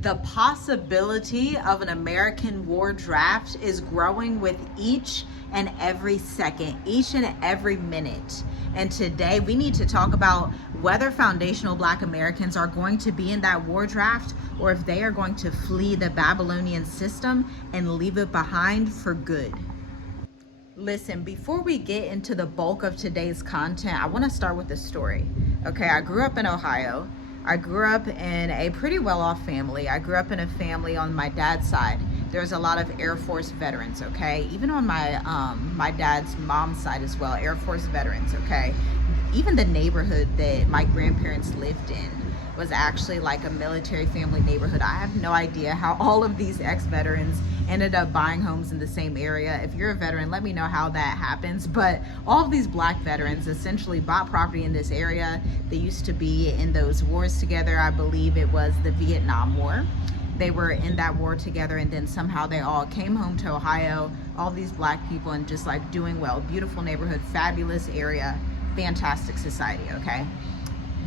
The possibility of an American war draft is growing with each and every second, each and every minute. And today we need to talk about whether foundational Black Americans are going to be in that war draft or if they are going to flee the Babylonian system and leave it behind for good. Listen, before we get into the bulk of today's content, I want to start with a story. Okay, I grew up in Ohio. I grew up in a pretty well-off family. I grew up in a family on my dad's side. There's a lot of Air Force veterans, okay? Even on my dad's mom's side as well, Air Force veterans, okay? Even the neighborhood that my grandparents lived in was actually like a military family neighborhood. I have no idea how all of these ex-veterans ended up buying homes in the same area. If you're a veteran, let me know how that happens. But all of these Black veterans essentially bought property in this area. They used to be in those wars together. I believe it was the Vietnam War. They were in that war together, and then somehow they all came home to Ohio, all these Black people, and just like doing well. Beautiful neighborhood, fabulous area, fantastic society, okay?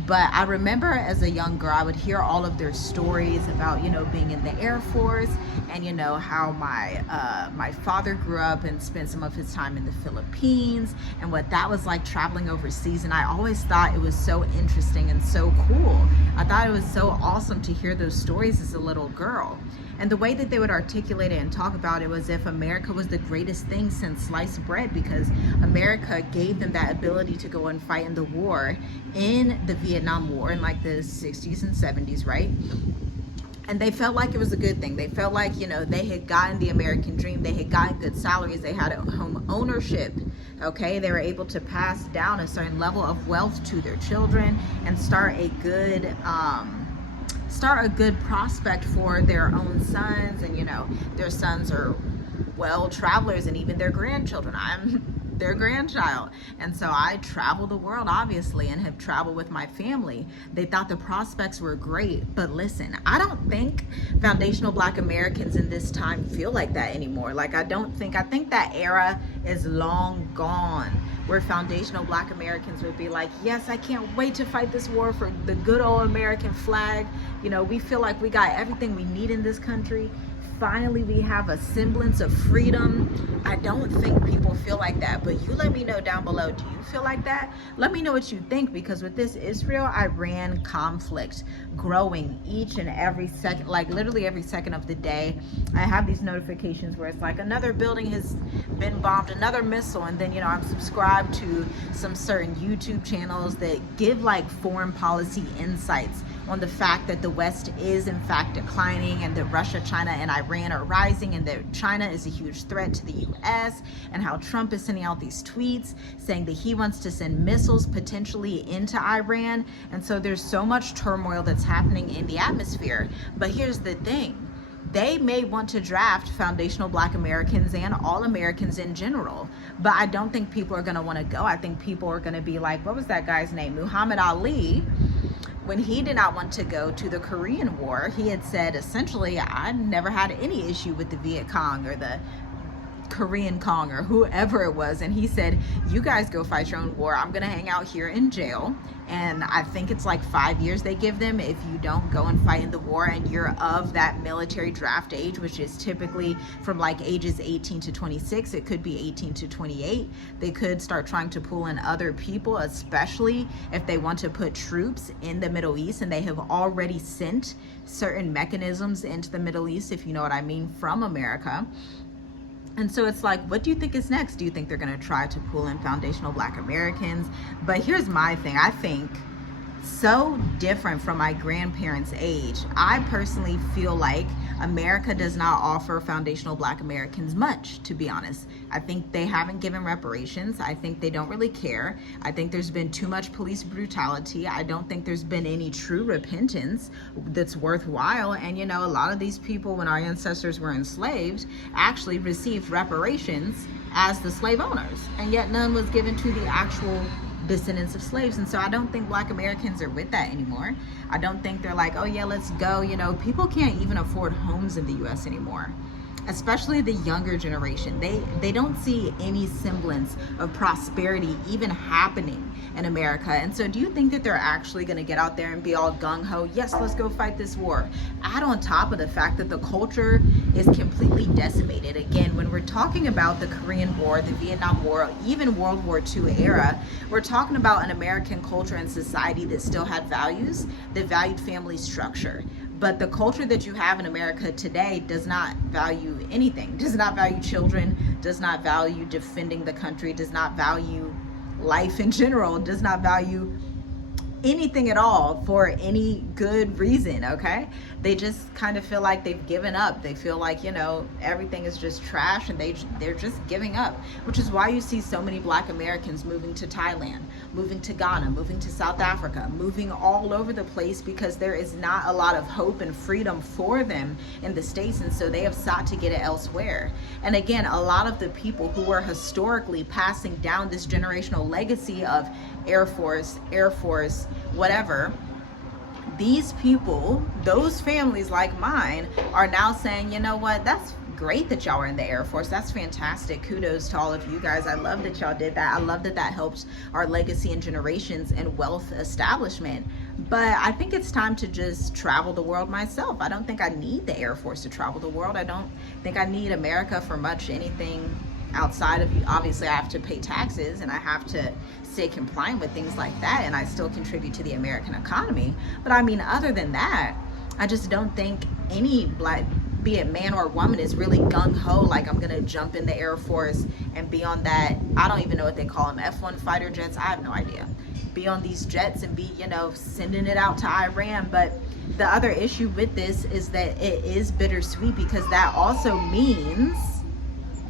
But I remember as a young girl, I would hear all of their stories about, you know, being in the Air Force and, you know, how my father grew up and spent some of his time in the Philippines and what that was like traveling overseas. And I always thought it was so interesting and so cool. I thought it was so awesome to hear those stories as a little girl. And the way that they would articulate it and talk about it was if America was the greatest thing since sliced bread, because America gave them that ability to go and fight in the war, in the Vietnam War in like the 60s and 70s, right? And they felt like it was a good thing. They felt like, you know, they had gotten the American dream. They had gotten good salaries. They had home ownership. Okay, they were able to pass down a certain level of wealth to their children and start a good prospect for their own sons. And, you know, their sons are well travelers, and even their grandchildren. I'm their grandchild, and so I travel the world obviously and have traveled with my family. They thought the prospects were great, but listen, I don't think foundational Black Americans in this time feel like that anymore. Like I think that era is long gone where foundational Black Americans would be like, yes, I can't wait to fight this war for the good old American flag. You know, we feel like we got everything we need in this country. Finally, we have a semblance of freedom. I don't think people feel like that, but you let me know down below. Do you feel like that? Let me know what you think, because with this Israel-Iran conflict growing each and every second, like literally every second of the day, I have these notifications where it's like another building has been bombed, another missile, and then, you know, I'm subscribed to some certain YouTube channels that give like foreign policy insights on the fact that the West is in fact declining, and that Russia, China, and Iran are rising, and that China is a huge threat to the US, and how Trump is sending out these tweets saying that he wants to send missiles potentially into Iran. And so there's so much turmoil that's happening in the atmosphere. But here's the thing. They may want to draft foundational Black Americans and all Americans in general, but I don't think people are going to want to go. I think people are going to be like, what was that guy's name? Muhammad Ali. When he did not want to go to the Korean War, he had said, essentially, I never had any issue with the Viet Cong or the Korean Kong or whoever it was, and he said, you guys go fight your own war. I'm gonna hang out here in jail, and I think it's like 5 years they give them if you don't go and fight in the war and you're of that military draft age, which is typically from like ages 18 to 26. It could be 18 to 28. They could start trying to pull in other people, especially if they want to put troops in the Middle East, and they have already sent certain mechanisms into the Middle East, if you know what I mean, from America. And so it's like, what do you think is next? Do you think they're going to try to pull in foundational Black Americans? But here's my thing. I think so different from my grandparents' age. I personally feel like America does not offer foundational Black Americans much, to be honest. I think they haven't given reparations. I think they don't really care. I think there's been too much police brutality. I don't think there's been any true repentance that's worthwhile. And, you know, a lot of these people, when our ancestors were enslaved, actually received reparations as the slave owners, and yet none was given to the actual descendants of slaves. And so I don't think Black Americans are with that anymore. I don't think they're like, oh yeah, let's go. You know, people can't even afford homes in the US anymore. especially the younger generation. They don't see any semblance of prosperity even happening in America. And so do you think that they're actually going to get out there and be all gung-ho, yes, let's go fight this war? Add on top of the fact that the culture is completely decimated. Again, when we're talking about the Korean War, the Vietnam War, even World War II era, we're talking about an American culture and society that still had values, that valued family structure. But the culture that you have in America today does not value anything, does not value children, does not value defending the country, does not value life in general, does not value anything at all for any good reason. Okay, they just kind of feel like they've given up. They feel like, you know, everything is just trash, and they're just giving up, which is why you see so many Black Americans moving to Thailand, moving to Ghana, moving to South Africa, moving all over the place, because there is not a lot of hope and freedom for them in the States, and so they have sought to get it elsewhere. And again, a lot of the people who were historically passing down this generational legacy of Air Force, whatever, these people, those families like mine, are now saying, you know what, that's great that y'all are in the Air Force. That's fantastic. Kudos to all of you guys. I love that y'all did that. I love that that helps our legacy and generations and wealth establishment. But I think it's time to just travel the world myself. I don't think I need the Air Force to travel the world. I don't think I need America for much anything outside of, obviously I have to pay taxes and I have to stay compliant with things like that, and I still contribute to the American economy. But I mean, other than that, I just don't think any Black, be it man or woman, is really gung-ho like, I'm gonna jump in the Air Force and be on that, I don't even know what they call them, F-1 fighter jets, I have no idea, be on these jets and be, you know, sending it out to Iran. But the other issue with this is that it is bittersweet, because that also means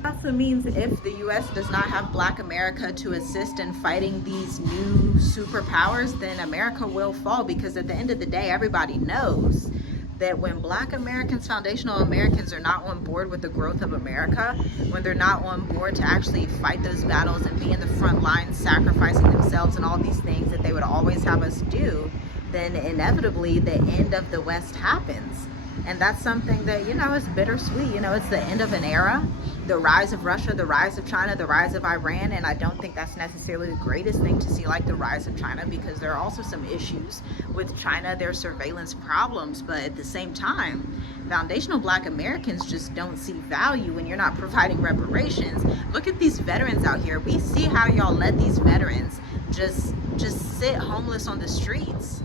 if the US does not have Black America to assist in fighting these new superpowers, then America will fall. Because at the end of the day, everybody knows that when Black Americans, foundational Americans, are not on board with the growth of America, when they're not on board to actually fight those battles and be in the front lines, sacrificing themselves and all these things that they would always have us do, then inevitably the end of the West happens. And that's something that, you know, is bittersweet. You know, it's the end of an era, the rise of Russia, the rise of China, the rise of Iran. And I don't think that's necessarily the greatest thing to see, like the rise of China, because there are also some issues with China, their surveillance problems. But at the same time, foundational Black Americans just don't see value when you're not providing reparations. Look at these veterans out here. We see how y'all let these veterans just sit homeless on the streets.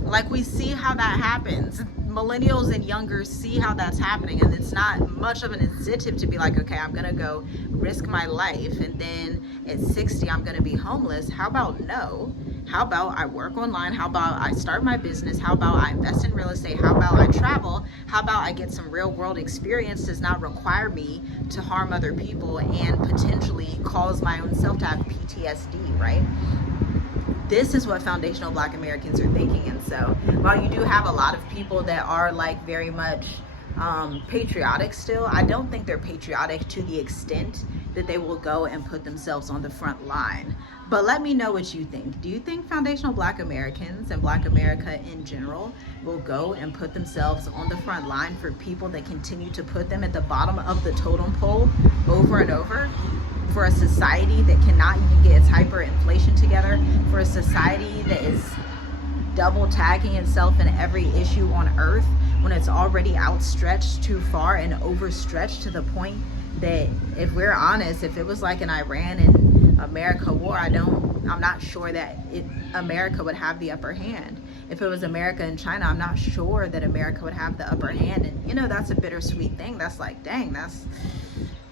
Like, we see how that happens. Millennials and younger see how that's happening, and it's not much of an incentive to be like, okay, I'm gonna go risk my life, and then at 60 I'm gonna be homeless. How about no? How about I work online? How about I start my business? How about I invest in real estate? How about I travel? How about I get some real world experience? Does not require me to harm other people and potentially cause my own self to have PTSD, right? This is what foundational Black Americans are thinking. And so while you do have a lot of people that are like very much patriotic still, I don't think they're patriotic to the extent that they will go and put themselves on the front line. But let me know what you think. Do you think foundational Black Americans and Black America in general will go and put themselves on the front line for people that continue to put them at the bottom of the totem pole over and over? For a society that cannot even get its hyperinflation together, for a society that is double tagging itself in every issue on earth, when it's already outstretched too far and overstretched to the point that, if we're honest, if it was like an Iran and America war, I'm not sure that America would have the upper hand. If it was America and China, I'm not sure that America would have the upper hand. And you know, that's a bittersweet thing. That's like, dang, that's,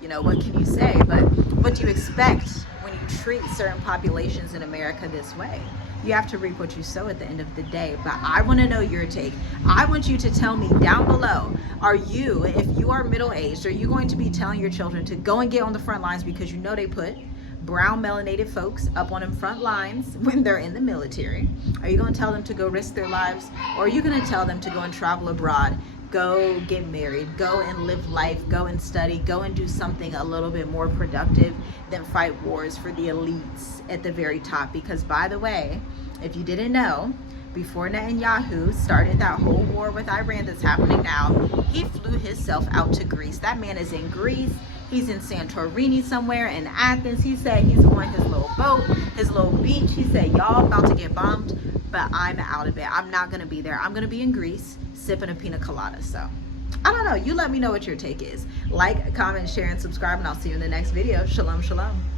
you know, what can you say? But what do you expect when you treat certain populations in America this way? You have to reap what you sow at the end of the day. But I want to know your take. I want you to tell me down below, are you, if you are middle-aged, are you going to be telling your children to go and get on the front lines because you know they put brown melanated folks up on them front lines when they're in the military? Are you going to tell them to go risk their lives? Or are you going to tell them to go and travel abroad, go get married, go and live life, go and study, go and do something a little bit more productive than fight wars for the elites at the very top? Because by the way, if you didn't know, before Netanyahu started that whole war with Iran that's happening now, he flew himself out to Greece. That man is in Greece. He's in Santorini somewhere, in Athens. He said he's on his little boat, his little beach. He said, y'all about to get bombed, but I'm out of it. I'm not going to be there. I'm going to be in Greece sipping a pina colada. So I don't know. You let me know what your take is. Like, comment, share, and subscribe, and I'll see you in the next video. Shalom, shalom.